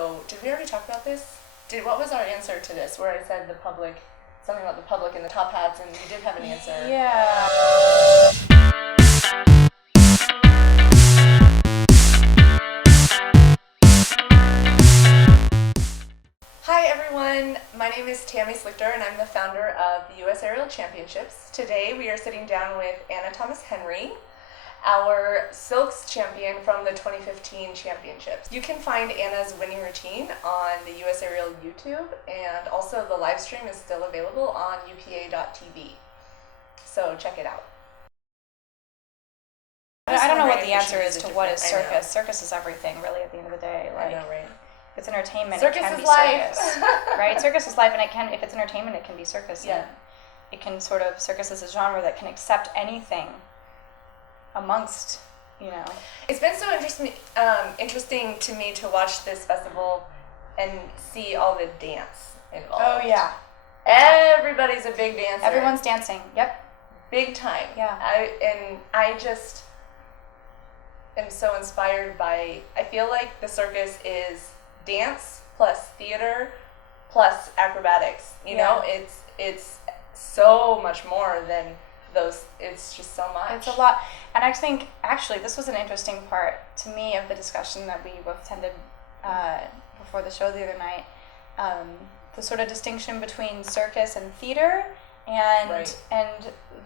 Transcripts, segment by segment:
So, did we already talk about this? What was our answer to this? Where I said the public, something about the public and the top hats, and you did have an answer. Yeah. Hi everyone, my name is Tami Schlichter and I'm the founder of the U.S. Aerial Championships. Today we are sitting down with Anna Thomas-Henry, our Silks champion from the 2015 championships. You can find Anna's winning routine on the U.S. Ariel YouTube, and also the live stream is still available on upa.tv. So check it out. I don't know what the answer is to what is circus. Circus is everything, really, at the end of the day. I know, right? If it's entertainment, Circus it can is be life. circus. Right? Circus is life, and if it's entertainment, it can be circus. Yeah. And it can circus is a genre that can accept anything amongst, It's been so interesting to me to watch this festival and see all the dance involved. Oh, yeah. Everybody's a big dancer. Everyone's dancing. Yep. Big time. Yeah. I just am so inspired by, I feel like the circus is dance plus theater plus acrobatics. You know, it's so much more than those. It's just so much. It's a lot. And I think, actually, this was an interesting part to me of the discussion that we both attended before the show the other night. The sort of distinction between circus and theater, and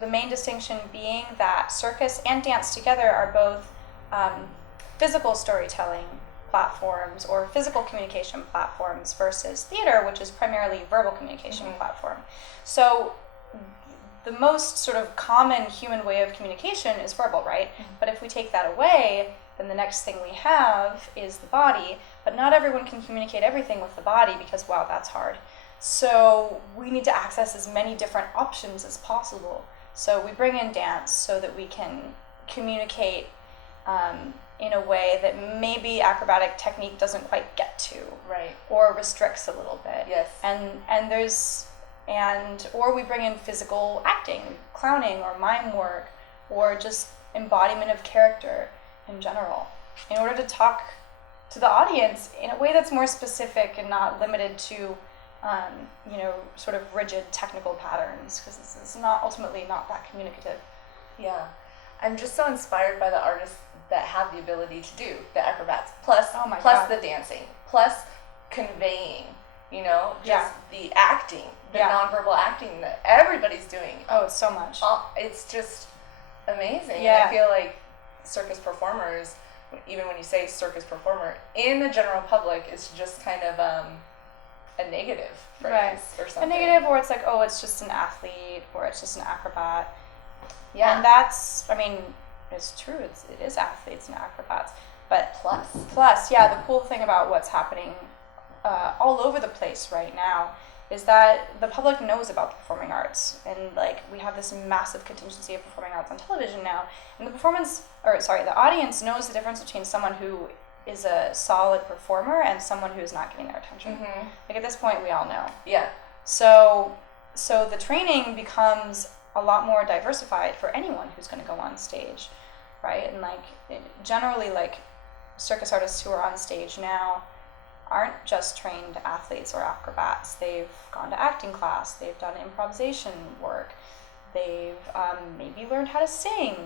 the main distinction being that circus and dance together are both physical storytelling platforms or physical communication platforms versus theater, which is primarily verbal communication platform. So the most sort of common human way of communication is verbal, right? But if we take that away, then the next thing we have is the body. But not everyone can communicate everything with the body because, wow, that's hard. So we need to access as many different options as possible. So we bring in dance so that we can communicate in a way that maybe acrobatic technique doesn't quite get to, right, or restricts a little bit. Yes. Or we bring in physical acting, clowning, or mime work, or just embodiment of character in general, in order to talk to the audience in a way that's more specific and not limited to, sort of rigid technical patterns, because this is ultimately not that communicative. Yeah. I'm just so inspired by the artists that have the ability to do the acrobats, plus the dancing, plus conveying, the acting, the nonverbal acting that everybody's doing. Oh, it's so much. It's just amazing. Yeah. And I feel like circus performers, even when you say circus performer, in the general public, it's just kind of a negative phrase or something. A negative, or it's like, oh, it's just an athlete, or it's just an acrobat. Yeah. And that's, it's true, it is athletes and acrobats. But plus, the cool thing about what's happening all over the place right now is that the public knows about the performing arts. And we have this massive contingency of performing arts on television now. And the audience knows the difference between someone who is a solid performer and someone who is not getting their attention. At this point, we all know. Yeah. So the training becomes a lot more diversified for anyone who's going to go on stage, right? And generally, circus artists who are on stage now aren't just trained athletes or acrobats. They've gone to acting class, they've done improvisation work, they've maybe learned how to sing,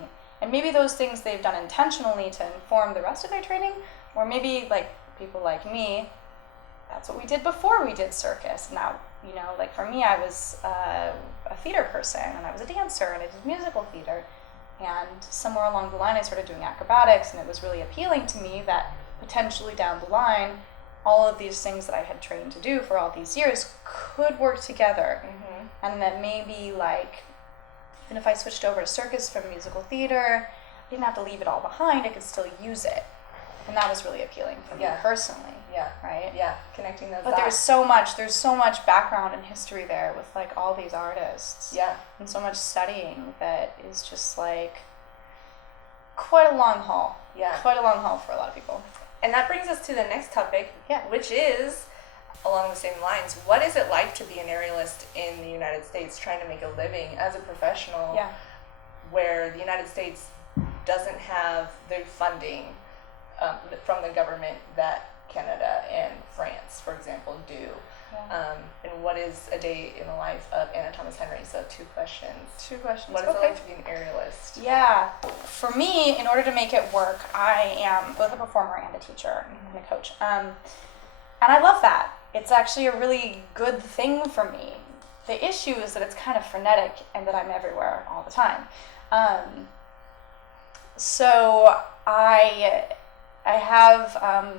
and maybe those things they've done intentionally to inform the rest of their training, or maybe people like me, that's what we did before we did circus. Now, for me, I was a theater person, and I was a dancer, and I did musical theater, and somewhere along the line I started doing acrobatics, and it was really appealing to me that potentially down the line all of these things that I had trained to do for all these years could work together. And that maybe even if I switched over to circus from musical theater, I didn't have to leave it all behind, I could still use it. And that was really appealing for me personally. Yeah. Right? Yeah, connecting those But dots. there's so much background and history there with all these artists. Yeah. And so much studying that is just quite a long haul. Yeah. Quite a long haul for a lot of people. And that brings us to the next topic, which is, along the same lines, what is it like to be an aerialist in the United States trying to make a living as a professional where the United States doesn't have the funding from the government that Canada and France is a day in the life of Anna Thomas Henry? So 2 questions. 2 questions. What is it like to be an aerialist? Yeah. For me, in order to make it work, I am both a performer and a teacher and a coach. And I love that. It's actually a really good thing for me. The issue is that it's kind of frenetic and that I'm everywhere all the time. So I have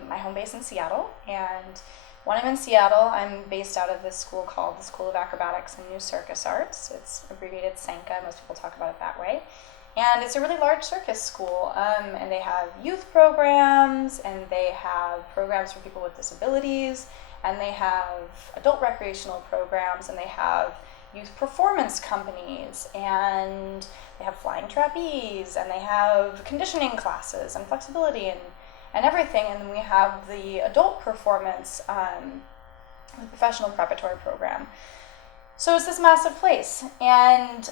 my home base in Seattle, and when I'm in Seattle, I'm based out of this school called the School of Acrobatics and New Circus Arts. It's abbreviated SANCA. Most people talk about it that way. And it's a really large circus school, and they have youth programs, and they have programs for people with disabilities, and they have adult recreational programs, and they have youth performance companies, and they have flying trapeze, and they have conditioning classes and flexibility and everything. And then we have the adult performance, the professional preparatory program. So it's this massive place, and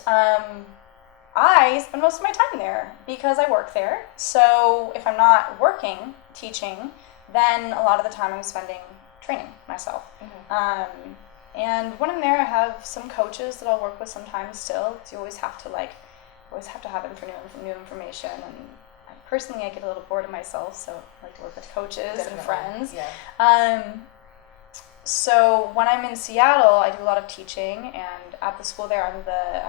I spend most of my time there because I work there. So if I'm not working, teaching, then a lot of the time I'm spending training myself. And when I'm there, I have some coaches that I'll work with sometimes still. You always have to have them for new information. And personally, I get a little bored of myself, so I like to work with coaches and friends. Yeah. So when I'm in Seattle, I do a lot of teaching, and at the school there, I'm the,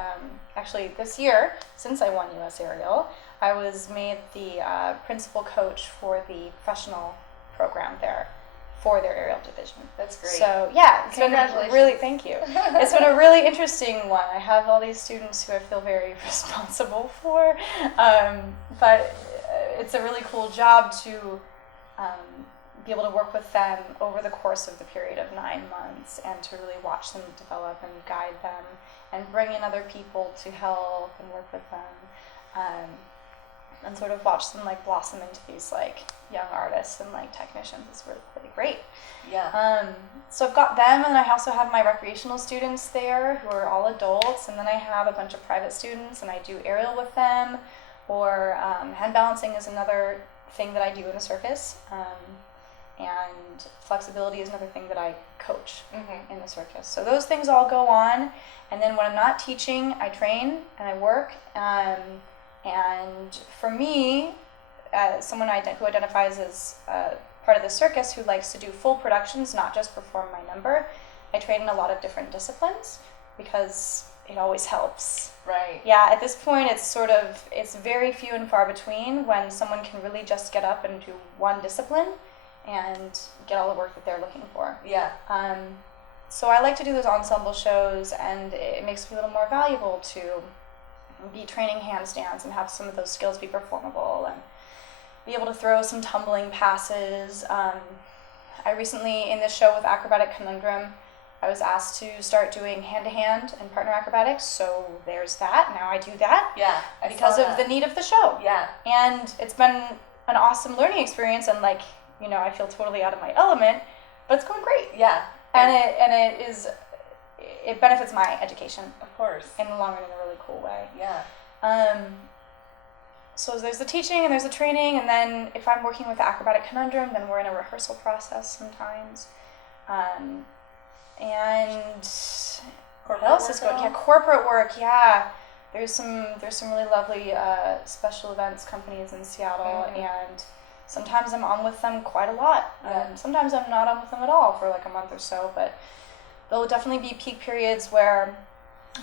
actually this year, since I won US Ariel, I was made the principal coach for the professional program there for their aerial division. That's great. So yeah, it's been Congratulations. really, thank you. It's been a really interesting one. I have all these students who I feel very responsible for, but it's a really cool job to be able to work with them over the course of the period of 9 months, and to really watch them develop and guide them and bring in other people to help and work with them, and sort of watch them like blossom into these like young artists and like technicians. It's really, really great. Yeah. So I've got them, and I also have my recreational students there who are all adults, and then I have a bunch of private students, and I do aerial with them, or hand balancing is another thing that I do in a circus. And flexibility is another thing that I coach in the circus. So those things all go on, and then when I'm not teaching, I train and I work. And for me, someone who identifies as part of the circus who likes to do full productions, not just perform my number, I train in a lot of different disciplines because it always helps. Right. Yeah, at this point, it's very few and far between when someone can really just get up and do one discipline and get all the work that they're looking for. Yeah. So I like to do those ensemble shows, and it makes me a little more valuable to be training handstands and have some of those skills be performable and be able to throw some tumbling passes. I recently, in this show with Acrobatic Conundrum, I was asked to start doing hand-to-hand and partner acrobatics, so there's that. Now I do that. Yeah. Because of the need of the show. Yeah. And it's been an awesome learning experience, and like, I feel totally out of my element, but it's going great. Yeah. And it benefits my education. Of course. In the long run, in a really cool way. Yeah. So there's the teaching and there's the training, and then if I'm working with the Acrobatic Conundrum, then we're in a rehearsal process sometimes. And what else is going on? Yeah, corporate work, yeah. There's some really lovely special events companies in Seattle, and sometimes I'm on with them quite a lot. Yeah. Sometimes I'm not on with them at all for like a month or so, but there'll definitely be peak periods where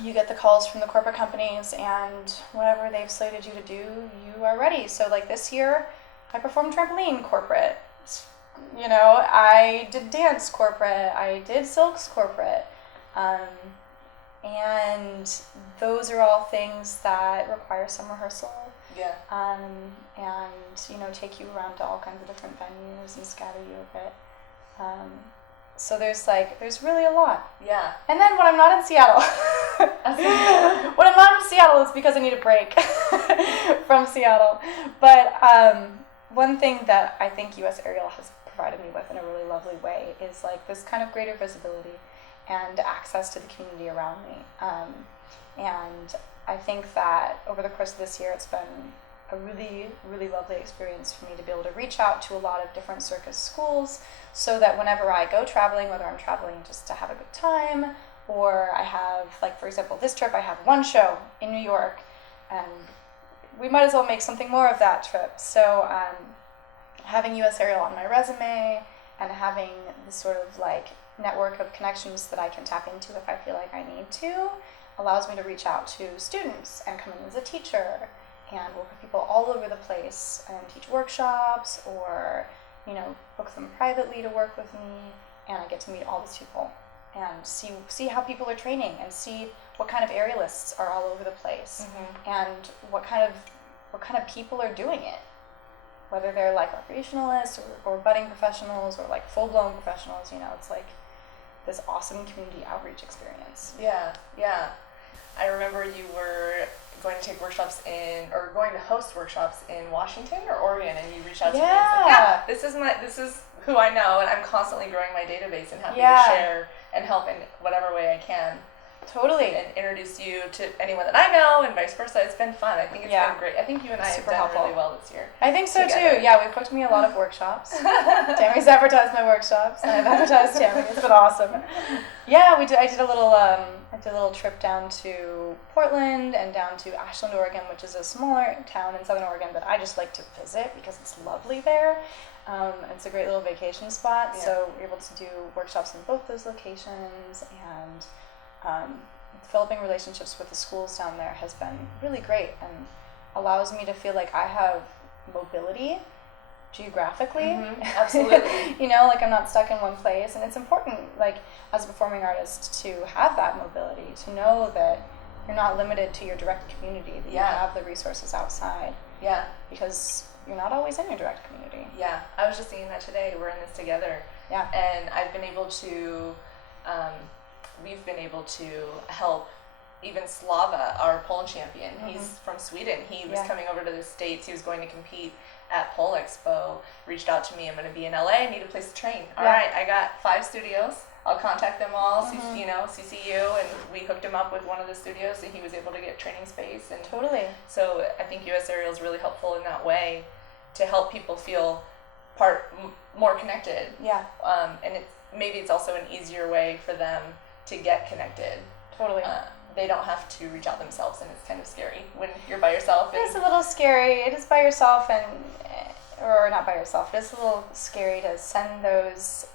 you get the calls from the corporate companies, and whatever they've slated you to do, you are ready. So like this year, I performed trampoline corporate. I did dance corporate. I did silks corporate. And those are all things that require some rehearsal. Yeah. And take you around to all kinds of different venues and scatter you a bit. So there's really a lot. Yeah. And then when I'm not in Seattle, it's because I need a break from Seattle. But one thing that I think US Ariel has provided me with in a really lovely way is like this kind of greater visibility and access to the community around me. And I think that over the course of this year, it's been a really, really lovely experience for me to be able to reach out to a lot of different circus schools, so that whenever I go traveling, whether I'm traveling just to have a good time Or I have, like, for example, this trip I have one show in New York, and we might as well make something more of that trip. So having US Aerial on my resume and having this sort of like network of connections that I can tap into if I feel like I need to allows me to reach out to students and come in as a teacher and work with people all over the place and teach workshops or, you know, book them privately to work with me, and I get to meet all these people and see how people are training and see what kind of aerialists are all over the place and what kind of people are doing it, whether they're like recreationalists or budding professionals or like full-blown professionals. You know, it's like this awesome community outreach experience. Yeah. I remember you were going to take workshops or going to host workshops in Washington or Oregon, and you reached out to me and said, this is who I know, and I'm constantly growing my database and happy to share and help in whatever way I can. Totally. And introduce you to anyone that I know and vice versa. It's been fun. I think it's been great. I think you and I have done really well this year. I think so together. Too. Yeah, we've booked me a lot of workshops. Tammy's advertised my workshops, and I've advertised Tammy. It's been awesome. Yeah, I did a little trip down to Portland and down to Ashland, Oregon, which is a smaller town in Southern Oregon, but I just like to visit because it's lovely there. It's a great little vacation spot. Yeah. So we're able to do workshops in both those locations, and developing relationships with the schools down there has been really great and allows me to feel like I have mobility geographically. Absolutely. You know, like I'm not stuck in one place, and it's important, like as a performing artist, to have that mobility, to know that you're not limited to your direct community, that you have the resources outside. Yeah. Because you're not always in your direct community. Yeah. I was just thinking that today. We're in this together. Yeah. And I've been able to we've been able to help even Slava, our pole champion. He's from Sweden. He was coming over to the States. He was going to compete at Pole Expo. Reached out to me. I'm going to be in LA. I need a place to train. All right, I got 5 studios. I'll contact them all, CCU, and we hooked him up with one of the studios, and he was able to get training space. And so I think US Aerial is really helpful in that way to help people feel more connected. Yeah. And maybe it's also an easier way for them to get connected. Totally. They don't have to reach out themselves, and it's kind of scary when you're by yourself. It's a little scary. It is by yourself, or not by yourself. It's a little scary to send those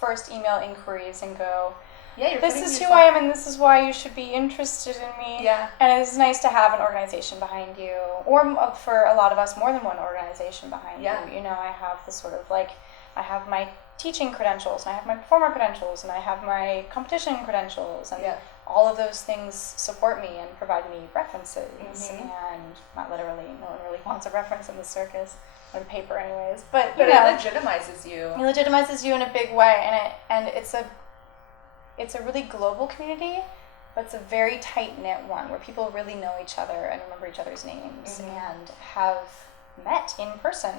first email inquiries and go, this is who I am, and this is why you should be interested in me. Yeah. And it's nice to have an organization behind you, or for a lot of us, more than one organization behind you. You know, I have the sort of like, I have my teaching credentials, and I have my performer credentials, and I have my competition credentials, and all of those things support me and provide me references. And not literally, no one really wants a reference in the circus, on paper anyways, but it legitimizes you. It legitimizes you in a big way, and it's a really global community, but it's a very tight-knit one where people really know each other and remember each other's names and have met in person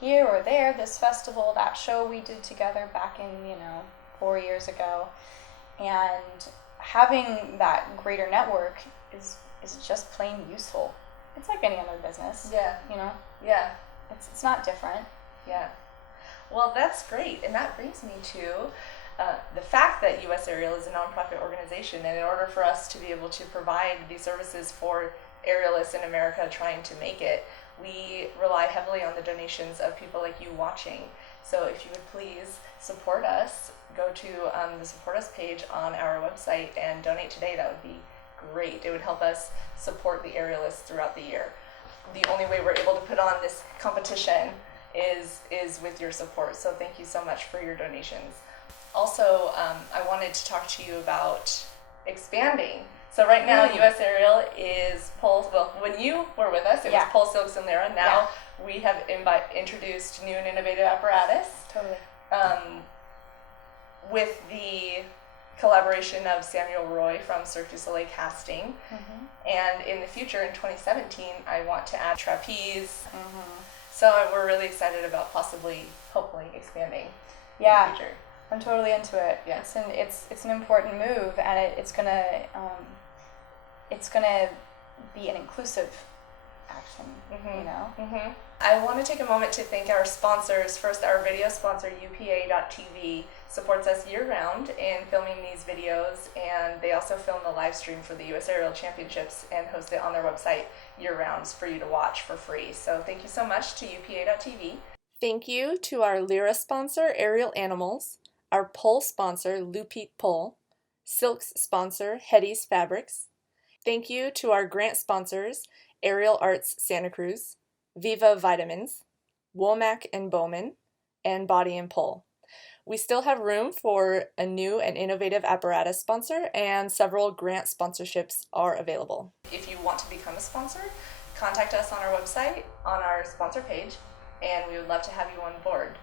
here or there, this festival, that show we did together back in, 4 years ago. And having that greater network is just plain useful. It's like any other business. Yeah. Yeah. It's not different. Yeah. Well, that's great. And that brings me to the fact that US Aerial is a nonprofit organization, and in order for us to be able to provide these services for aerialists in America trying to make it, we rely heavily on the donations of people like you watching. So if you would please support us, go to the Support Us page on our website and donate today. That would be great. It would help us support the aerialists throughout the year. The only way we're able to put on this competition is with your support. So thank you so much for your donations. Also, I wanted to talk to you about expanding. So right now, US Ariel is Pole. Well, when you were with us, it was Pole Silks and Lyra. Now we have introduced new and innovative apparatus. Totally. With the collaboration of Samuel Roy from Circus Casting. And in the future, in 2017, I want to add trapeze. So we're really excited about hopefully expanding in the future. I'm totally into it. Yeah. It's an important move, and it's gonna be an inclusive action, Mhm. you know? Mm-hmm. I want to take a moment to thank our sponsors. First, our video sponsor, UPA.tv, supports us year-round in filming these videos, and they also film the live stream for the U.S. Aerial Championships and host it on their website year-round for you to watch for free. So thank you so much to UPA.tv. Thank you to our Lyra sponsor, Aerial Animals, our pole sponsor, Lupeak Pole, Silk's sponsor, Hetty's Fabrics. Thank you to our grant sponsors, Aerial Arts Santa Cruz, Viva Vitamins, Womack and Bowman, and Body and Pole. We still have room for a new and innovative apparatus sponsor, and several grant sponsorships are available. If you want to become a sponsor, contact us on our website, on our sponsor page, and we would love to have you on board.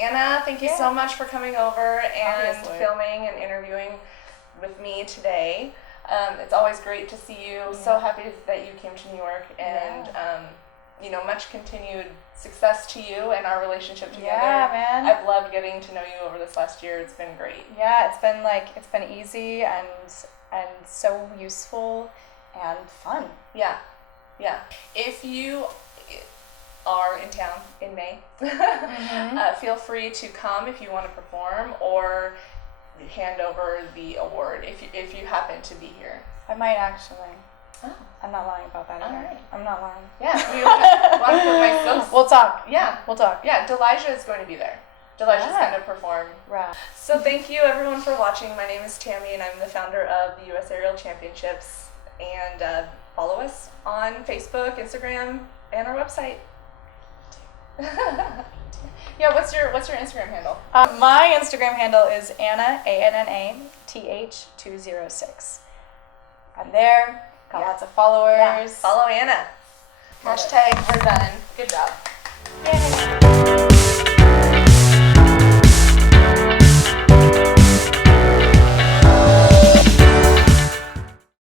Anna, thank you so much for coming over and filming and interviewing with me today. It's always great to see you. So happy that you came to New York, and much continued success to you and our relationship together. Yeah, man. I've loved getting to know you over this last year. It's been great. Yeah, it's been easy and so useful and fun. Yeah. If you are in town in May, feel free to come if you want to perform or hand over the award if you happen to be here. I might actually. Oh. I'm not lying about that either. Alright. I'm not lying. Yeah, we want to put my silks. We'll talk. Yeah, We'll talk. Yeah, Delija is going to be there. Delija's going to perform. Right. So thank you everyone for watching. My name is Tami, and I'm the founder of the U.S. Aerial Championships. And follow us on Facebook, Instagram, and our website. Yeah, what's your Instagram handle? My Instagram handle is Anna, ANNATH206. I'm there. Got lots of followers. Yeah. Follow Anna. Hashtag we're done. Good job. Yay.